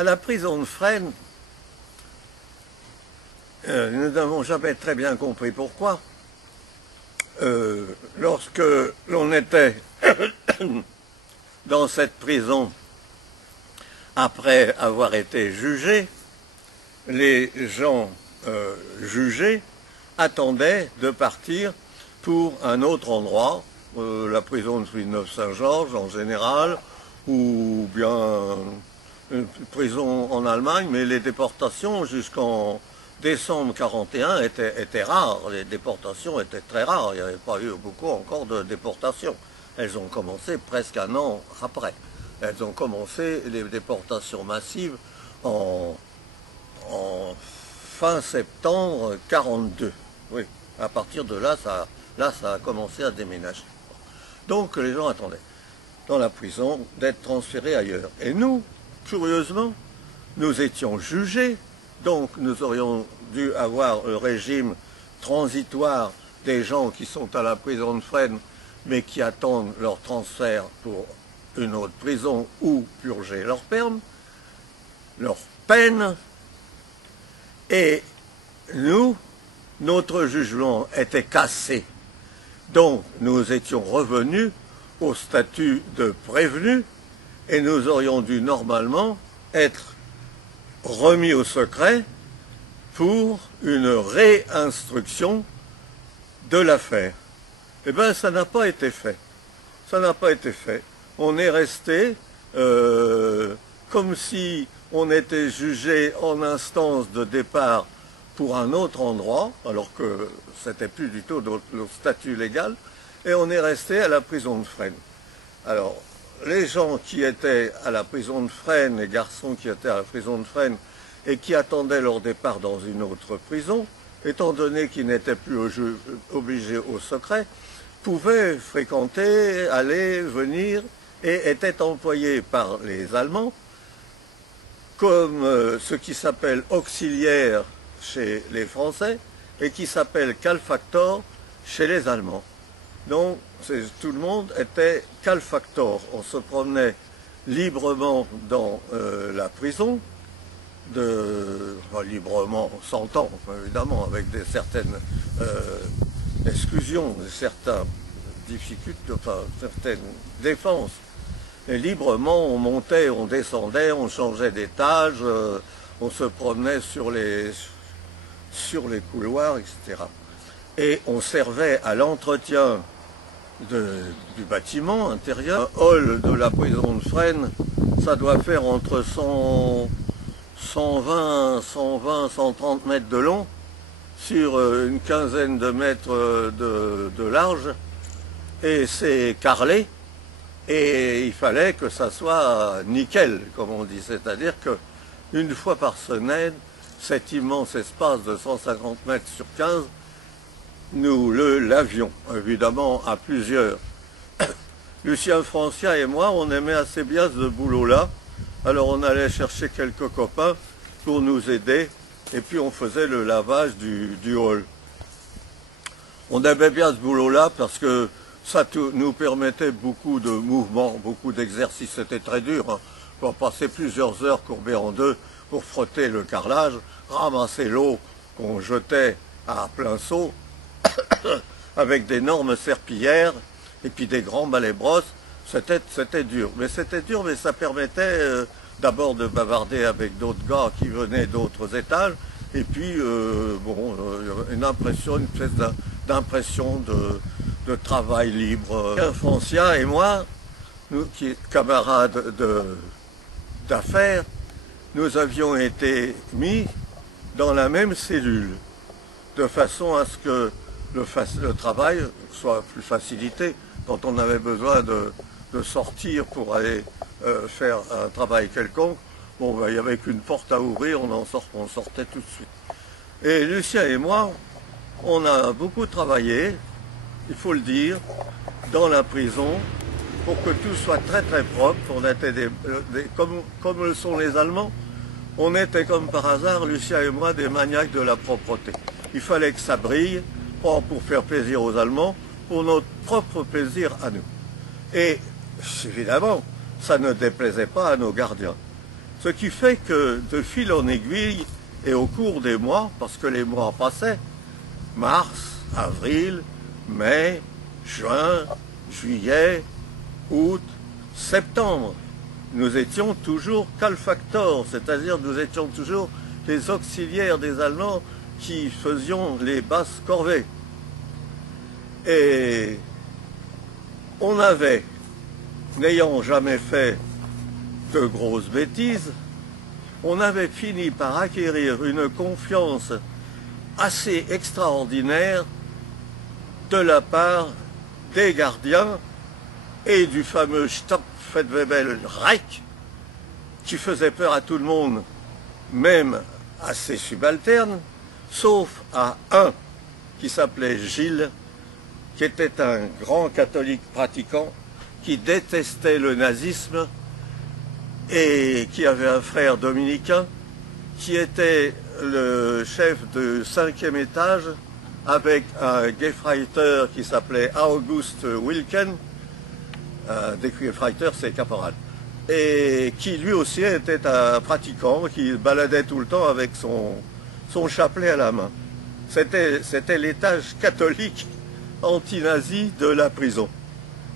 À la prison de Fresnes, nous n'avons jamais très bien compris pourquoi. Lorsque l'on était dans cette prison, après avoir été jugé, les gens jugés attendaient de partir pour un autre endroit, la prison de Villeneuve-Saint-Georges en général, ou bien une prison en Allemagne, mais les déportations jusqu'en décembre 1941 étaient rares, les déportations étaient très rares, il n'y avait pas eu beaucoup encore de déportations. Elles ont commencé presque un an après. Elles ont commencé les déportations massives en fin septembre 1942. Oui, à partir de là, ça a commencé à déménager. Donc les gens attendaient dans la prison d'être transférés ailleurs. Et nous, curieusement, nous étions jugés, donc nous aurions dû avoir le régime transitoire des gens qui sont à la prison de Fresnes, mais qui attendent leur transfert pour une autre prison ou purger leur peine. Et nous, notre jugement était cassé. Donc nous étions revenus au statut de prévenus et nous aurions dû normalement être remis au secret pour une réinstruction de l'affaire. Eh bien, ça n'a pas été fait. Ça n'a pas été fait. On est resté comme si on était jugé en instance de départ pour un autre endroit, alors que c'était plus du tout le statut légal, et on est resté à la prison de Fresnes. Alors, les gens qui étaient à la prison de Fresnes, les garçons qui étaient à la prison de Fresnes, et qui attendaient leur départ dans une autre prison, étant donné qu'ils n'étaient plus obligés au secret, pouvaient fréquenter, aller, venir, et étaient employés par les Allemands comme ce qui s'appelle auxiliaire chez les Français et qui s'appelle calfactor chez les Allemands. Donc tout le monde était calfactor. On se promenait librement dans la prison, librement, s'entend évidemment, avec certaines exclusions, certaines difficultés, certaines défenses. Et librement, on montait, on descendait, on changeait d'étage, on se promenait sur les couloirs, etc. Et on servait à l'entretien du bâtiment intérieur. Un hall de la prison de Fresnes, ça doit faire entre 120, 130 mètres de long, sur une quinzaine de mètres de large, et c'est carrelé. Et il fallait que ça soit nickel, comme on dit, c'est-à-dire qu'une fois par semaine, cet immense espace de 150 mètres sur 15, nous le lavions, évidemment à plusieurs. Lucien Francia et moi, on aimait assez bien ce boulot-là, alors on allait chercher quelques copains pour nous aider, et puis on faisait le lavage du hall. On aimait bien ce boulot-là parce que ça nous permettait beaucoup de mouvements, beaucoup d'exercices. C'était très dur, hein. On passait plusieurs heures courbés en deux pour frotter le carrelage, ramasser l'eau qu'on jetait à plein seau avec d'énormes serpillières et puis des grands balais-brosses. C'était dur. Mais c'était dur, mais ça permettait d'abord de bavarder avec d'autres gars qui venaient d'autres étages et puis une espèce d'impression de travail libre. Francia et moi, nous qui camarades d'affaires, nous avions été mis dans la même cellule, de façon à ce que le travail soit plus facilité quand on avait besoin de sortir pour aller faire un travail quelconque. Bon, ben, il n'y avait qu'une porte à ouvrir, on sortait tout de suite. Et Lucien et moi, on a beaucoup travaillé, il faut le dire, dans la prison, pour que tout soit très très propre. On était comme le sont les Allemands, on était comme par hasard, Lucien et moi, des maniaques de la propreté. Il fallait que ça brille, pas pour faire plaisir aux Allemands, pour notre propre plaisir à nous. Et évidemment, ça ne déplaisait pas à nos gardiens. Ce qui fait que de fil en aiguille et au cours des mois, parce que les mois passaient, mars, avril, mai, juin, juillet, août, septembre, nous étions toujours calfactors, c'est-à-dire nous étions toujours les auxiliaires des Allemands qui faisions les basses corvées. Et on avait, n'ayant jamais fait de grosses bêtises, on avait fini par acquérir une confiance assez extraordinaire de la part des gardiens et du fameux Stabsfeldwebel Reich qui faisait peur à tout le monde, même à ses subalternes, sauf à un qui s'appelait Gilles, qui était un grand catholique pratiquant, qui détestait le nazisme et qui avait un frère dominicain, qui était le chef du 5e étage, avec un Gefreiter qui s'appelait August Wilken, des Gefreiter c'est caporal, et qui lui aussi était un pratiquant, qui baladait tout le temps avec son chapelet à la main. C'était l'étage catholique anti-nazi de la prison.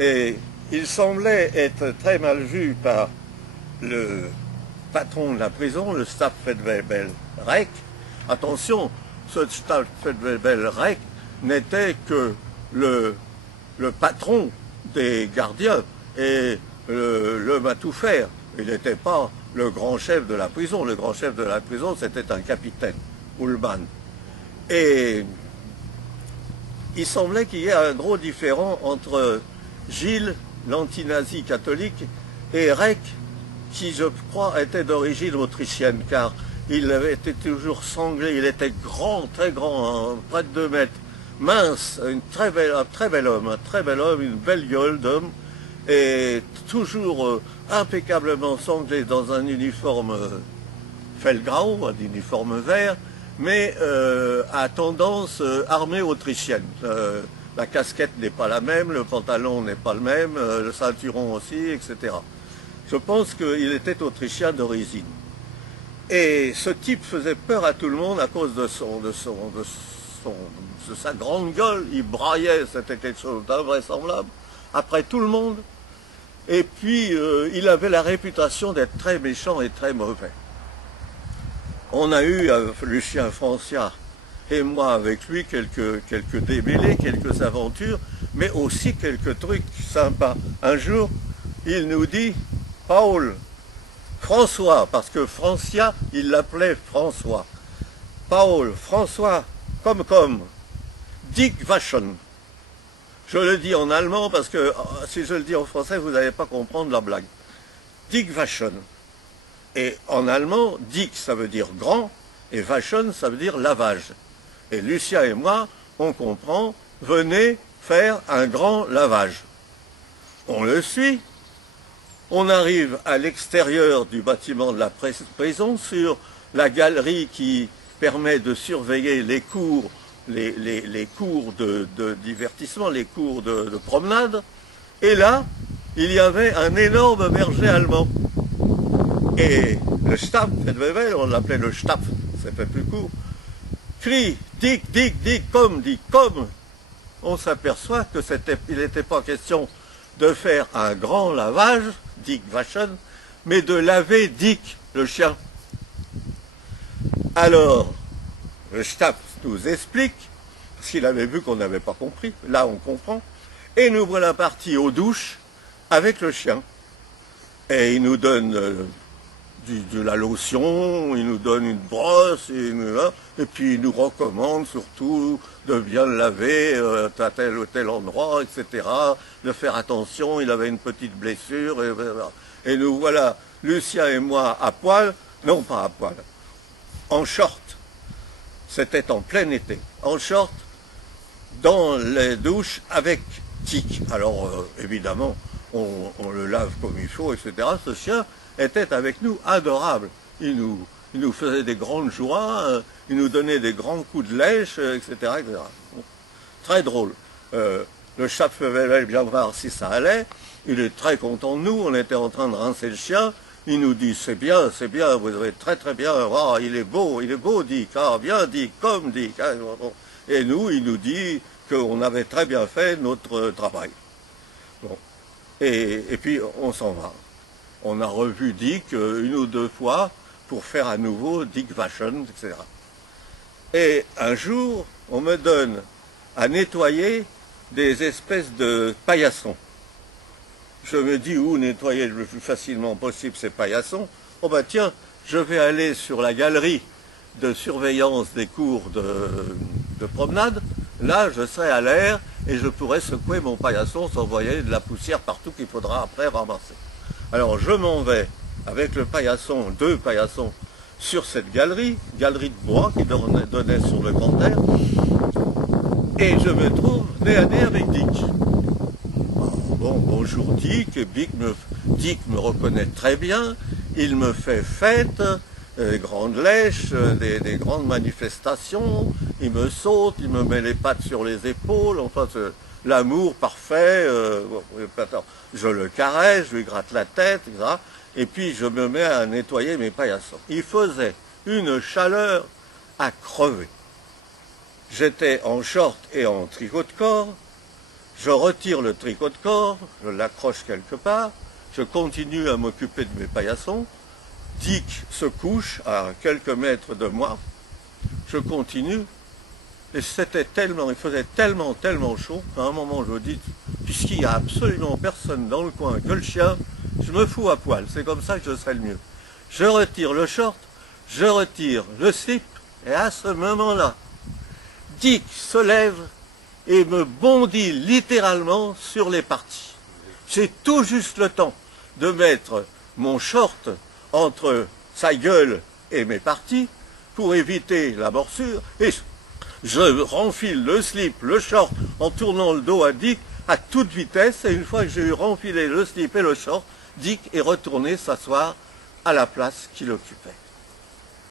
Et il semblait être très mal vu par le patron de la prison, le Stabsfeldwebel Reich. Attention, ce Stabsfeldwebel Reich n'était que le patron des gardiens et l'homme à tout faire. Il n'était pas le grand chef de la prison. Le grand chef de la prison, c'était un capitaine, Ullmann. Et il semblait qu'il y ait un gros différend entre Gilles, l'anti-nazi catholique, et Reich, qui, je crois, était d'origine autrichienne, car il avait été toujours sanglé. Il était grand, très grand, hein, près de 2 mètres, mince, un très bel homme, une belle gueule d'homme, et toujours impeccablement sanglé dans un uniforme Feldgrau, un uniforme vert, mais à tendance armée autrichienne. La casquette n'est pas la même, le pantalon n'est pas le même, le ceinturon aussi, etc. Je pense qu'il était autrichien d'origine. Et ce type faisait peur à tout le monde à cause de sa grande gueule. Il braillait, c'était quelque chose d'invraisemblable, après tout le monde. Et puis, il avait la réputation d'être très méchant et très mauvais. On a eu, Lucien Francia et moi avec lui, quelques démêlés, quelques aventures, mais aussi quelques trucs sympas. Un jour, il nous dit, Paul, François, parce que Francia, il l'appelait François. Paul, François, comme, Dick Waschen. Je le dis en allemand parce que si je le dis en français, vous n'allez pas comprendre la blague. Dick Waschen. Et en allemand, Dick, ça veut dire grand, et Waschen, ça veut dire lavage. Et Lucien et moi, on comprend, venez faire un grand lavage. On le suit. On arrive à l'extérieur du bâtiment de la prison, sur la galerie qui permet de surveiller les cours, les cours de divertissement, les cours de promenade. Et là, il y avait un énorme berger allemand. Et le Stabsfeldwebel, on l'appelait le Stab, c'était plus court, crie « Dick, Dick, Dick, comme, Dick, comme !» On s'aperçoit que il n'était pas question de faire un grand lavage, Dick Waschen, mais de laver Dick, le chien. Alors, le Stab nous explique, parce qu'il avait vu qu'on n'avait pas compris, là on comprend, et nous voilà partis aux douches avec le chien. Et il nous donne de la lotion, il nous donne une brosse, et puis il nous recommande surtout de bien le laver à tel ou tel endroit, etc., de faire attention, il avait une petite blessure, et nous voilà, Lucien et moi, à poil, non pas à poil, en short, c'était en plein été, en short, dans les douches avec Dick. Alors évidemment, on le lave comme il faut, etc. Ce chien était avec nous adorable. Il nous faisait des grandes joies, il nous donnait des grands coups de lèche, etc. etc. Très drôle. Le Stabsfeldwebel vient voir si ça allait. Il est très content de nous. On était en train de rincer le chien. Il nous dit, c'est bien, vous avez très bien, oh, il est beau, Dick, ah, bien Dick, comme Dick. Hein, bon. Et nous, il nous dit qu'on avait très bien fait notre travail. Bon. Et puis, on s'en va. On a revu Dick une ou deux fois pour faire à nouveau Dick Vachon, etc. Et un jour, on me donne à nettoyer des espèces de paillassons. Je me dis où nettoyer le plus facilement possible ces paillassons. Oh ben tiens, je vais aller sur la galerie de surveillance des cours de promenade. Là, je serai à l'air et je pourrai secouer mon paillasson sans envoyer de la poussière partout qu'il faudra après ramasser. Alors je m'en vais avec le paillasson, 2 paillassons, sur cette galerie de bois qui donnait sur le grand air, et je me trouve nez à nez avec Dick. Bon, bonjour Dick, Dick me reconnaît très bien, il me fait fête, des grandes lèches, des grandes manifestations, il me saute, il me met les pattes sur les épaules, enfin l'amour parfait, je le caresse, je lui gratte la tête, etc. Et puis je me mets à nettoyer mes paillassons. Il faisait une chaleur à crever. J'étais en short et en tricot de corps, je retire le tricot de corps, je l'accroche quelque part, je continue à m'occuper de mes paillassons, Dick se couche à quelques mètres de moi, je continue, et il faisait tellement chaud, qu'à un moment je me dis, puisqu'il n'y a absolument personne dans le coin que le chien, je me fous à poil, c'est comme ça que je serai le mieux. Je retire le short, je retire le slip, et à ce moment-là, Dick se lève et me bondit littéralement sur les parties. J'ai tout juste le temps de mettre mon short entre sa gueule et mes parties pour éviter la morsure, et je renfile le slip, le short, en tournant le dos à Dick à toute vitesse, et une fois que j'ai eu renfilé le slip et le short, Dick est retourné s'asseoir à la place qu'il occupait.